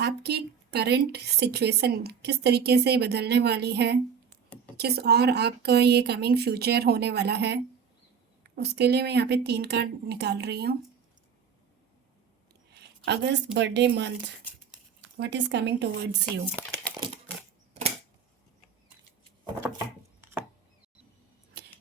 आपकी current situation किस तरीके से बदलने वाली है, किस और आपका ये कमिंग फ्यूचर होने वाला है, उसके लिए मैं यहाँ पे 3 कार्ड निकाल रही हूँ। August birthday month, what is coming towards you.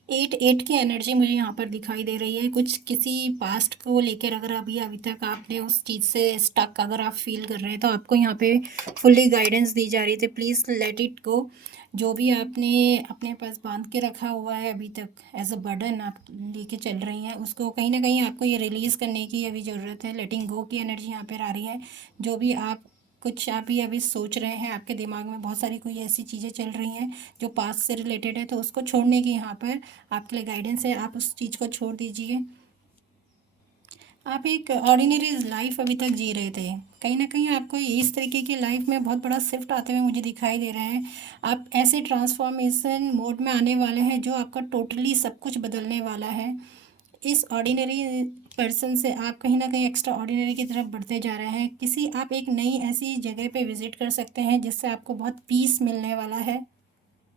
8 की एनर्जी मुझे यहाँ पर दिखाई दे रही है। कुछ किसी पास्ट को लेकर अगर अभी तक आपने उस चीज़ से स्टक अगर आप फील कर रहे हैं तो आपको यहाँ पे फुल्ली गाइडेंस दी जा रही थी, प्लीज़ लेट इट गो। जो भी आपने अपने पास बांध के रखा हुआ है अभी तक एज अ बर्डन आप लेके चल रही हैं, उसको कहीं ना कहीं आपको ये रिलीज़ करने की अभी ज़रूरत है। लेटिंग गो की एनर्जी यहाँ पर आ रही है। जो भी आप कुछ आप ही अभी सोच रहे हैं, आपके दिमाग में बहुत सारी कोई ऐसी चीज़ें चल रही हैं जो पास्ट से रिलेटेड है, तो उसको छोड़ने की यहाँ पर आपके लिए गाइडेंस है। आप उस चीज़ को छोड़ दीजिए। आप एक ऑर्डिनरी लाइफ अभी तक जी रहे थे, कहीं ना कहीं आपको इस तरीके की लाइफ में बहुत बड़ा शिफ्ट आते हुए मुझे दिखाई दे रहा है। आप ऐसे ट्रांसफॉर्मेशन मोड में आने वाले हैं जो आपका टोटली सब कुछ बदलने वाला है। इस ऑर्डिनरी पर्सन से आप कहीं ना कहीं एक्स्ट्रा ऑर्डिनरी की तरफ बढ़ते जा रहे हैं। किसी आप एक नई ऐसी जगह पे विज़िट कर सकते हैं जिससे आपको बहुत पीस मिलने वाला है।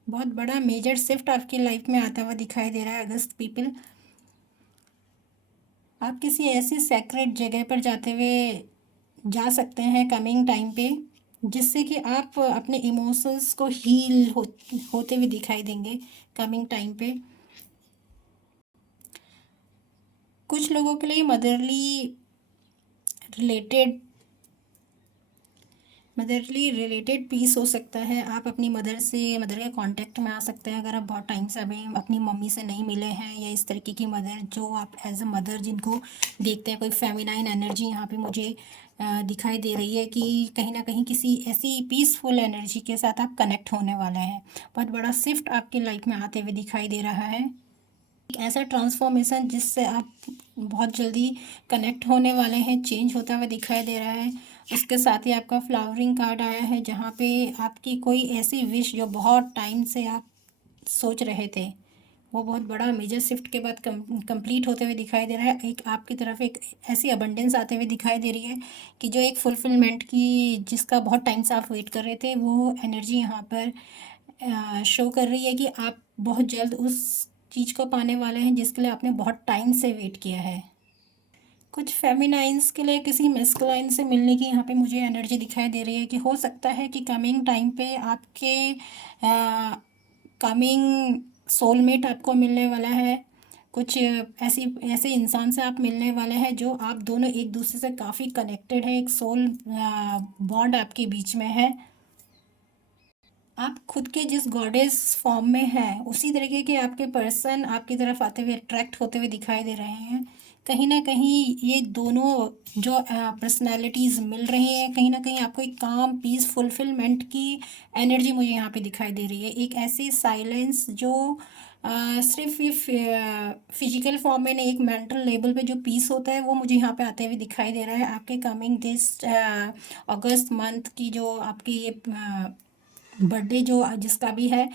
बहुत बड़ा मेजर शिफ्ट आपकी लाइफ में आता हुआ दिखाई दे रहा है अगस्त पीपल। आप किसी ऐसी सेक्रेट जगह पर जाते हुए जा सकते हैं कमिंग टाइम पे, जिससे कि आप अपने इमोशंस को होते हुए दिखाई देंगे कमिंग टाइम पे। कुछ लोगों के लिए रिलेटेड मदरली रिलेटेड पीस हो सकता है। आप अपनी मदर के कांटेक्ट में आ सकते हैं अगर आप बहुत टाइम से अभी अपनी मम्मी से नहीं मिले हैं, या इस तरीके की मदर जो आप एज अ मदर जिनको देखते हैं। कोई फेमिनाइन एनर्जी यहाँ पे मुझे दिखाई दे रही है कि कहीं ना कहीं किसी ऐसी पीसफुल एनर्जी के साथ आप कनेक्ट होने वाले हैं। बहुत बड़ा शिफ्ट आपकी लाइफ में आते हुए दिखाई दे रहा है। एक ऐसा ट्रांसफॉर्मेशन जिससे आप बहुत जल्दी कनेक्ट होने वाले हैं, चेंज होता हुआ दिखाई दे रहा है। उसके साथ ही आपका फ्लावरिंग कार्ड आया है, जहाँ पे आपकी कोई ऐसी विश जो बहुत टाइम से आप सोच रहे थे, वो बहुत बड़ा मेजर शिफ्ट के बाद कंप्लीट होते हुए दिखाई दे रहा है। एक आपकी तरफ एक ऐसी अबंडेंस आते हुए दिखाई दे रही है कि जो एक फुलफिलमेंट की जिसका बहुत टाइम से आप वेट कर रहे थे, वो एनर्जी यहाँ पर शो कर रही है कि आप बहुत जल्द उस चीज़ को पाने वाले हैं जिसके लिए आपने बहुत टाइम से वेट किया है। कुछ फेमिनाइंस के लिए किसी मेस्कुलाइन से मिलने की यहाँ पे मुझे एनर्जी दिखाई दे रही है कि हो सकता है कि कमिंग टाइम पे आपके कमिंग सोलमेट आपको मिलने वाला है। कुछ ऐसी ऐसे इंसान से आप मिलने वाले हैं जो आप दोनों एक दूसरे से काफ़ी कनेक्टेड है, एक सोल बॉन्ड आपके बीच में है। आप खुद के जिस गॉडेस फॉर्म में हैं उसी तरीके के आपके पर्सन आपकी तरफ आते हुए अट्रैक्ट होते हुए दिखाई दे रहे हैं। कहीं ना कहीं ये दोनों जो पर्सनालिटीज़ मिल रही हैं, कहीं ना कहीं आपको एक काम पीस फुलफिलमेंट की एनर्जी मुझे यहाँ पे दिखाई दे रही है। एक ऐसी साइलेंस जो सिर्फ ये फिजिकल फॉर्म में नहीं, एक मेंटल लेवल पे जो पीस होता है वो मुझे यहाँ पे आते हुए दिखाई दे रहा है। आपके कमिंग दिस अगस्त मंथ की जो आपकी ये बर्थडे जो जिसका भी है,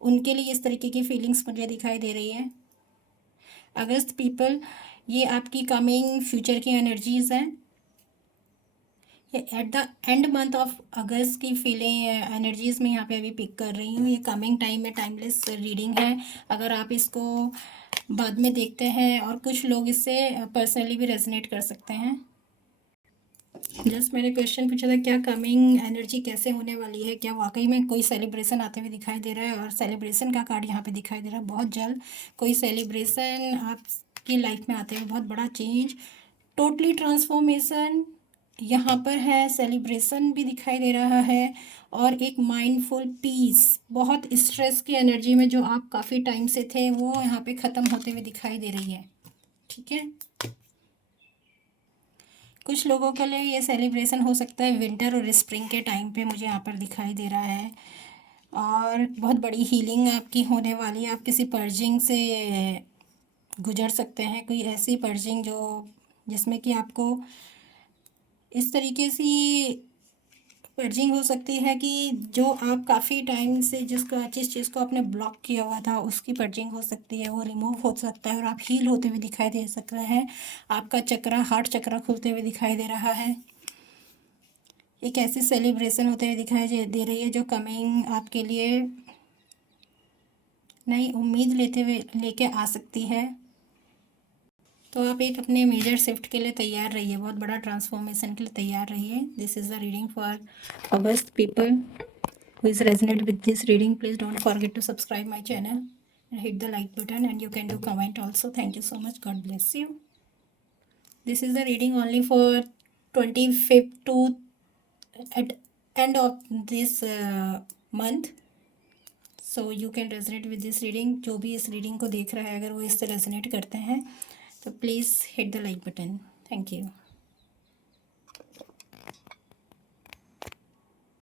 उनके लिए इस तरीके की फीलिंग्स मुझे दिखाई दे रही है। अगस्त पीपल, ये आपकी कमिंग फ्यूचर की एनर्जीज़ हैं। ये at the end month of अगस्त की फीलिंग एनर्जीज़ में यहाँ पे अभी पिक कर रही हूँ। ये कमिंग टाइम में टाइमलेस रीडिंग है। अगर आप इसको बाद में देखते हैं, और कुछ लोग इससे पर्सनली भी रेजोनेट कर सकते हैं। जस्ट मैंने क्वेश्चन पूछा था क्या कमिंग एनर्जी कैसे होने वाली है, क्या वाकई में कोई सेलिब्रेशन आते हुए दिखाई दे रहा है, और सेलिब्रेशन का कार्ड यहाँ पे दिखाई दे रहा है। बहुत जल्द कोई सेलिब्रेशन आपकी लाइफ में आते हुए, बहुत बड़ा चेंज, टोटली ट्रांसफॉर्मेशन यहाँ पर है। सेलिब्रेशन भी दिखाई दे रहा है, और एक माइंडफुल पीस, बहुत स्ट्रेस की एनर्जी में जो आप काफ़ी टाइम से थे वो यहाँ पे ख़त्म होते हुए दिखाई दे रही है। ठीक है। कुछ लोगों के लिए ये सेलिब्रेशन हो सकता है विंटर और स्प्रिंग के टाइम पे, मुझे यहाँ पर दिखाई दे रहा है। और बहुत बड़ी हीलिंग आपकी होने वाली है। आप किसी पर्जिंग से गुजर सकते हैं, कोई ऐसी पर्जिंग जो जिसमें कि आपको इस तरीके से पर्जिंग हो सकती है कि जो आप काफ़ी टाइम से जिस चीज़ को आपने ब्लॉक किया हुआ था उसकी पर्जिंग हो सकती है, वो रिमूव हो सकता है और आप हील होते हुए दिखाई दे सकते हैं। आपका चक्रा, हार्ट चक्रा खुलते हुए दिखाई दे रहा है। एक ऐसी सेलिब्रेशन होते हुए दिखाई दे रही है जो कमिंग आपके लिए नई उम्मीद लेके आ सकती है। तो आप एक अपने मेजर शिफ्ट के लिए तैयार रहिए, बहुत बड़ा ट्रांसफॉर्मेशन के लिए तैयार रहिए। This is the reading for August people who is resonate with this reading. Please don't forget to subscribe my channel and hit the like button, and you can do comment also. Thank you so much. God bless you. This is the reading only for 25th to at end of this month. So you can resonate with this reading. जो भी इस reading को देख रहा है, अगर वो इससे रेजनेट करते हैं तो please hit the like button. Thank you.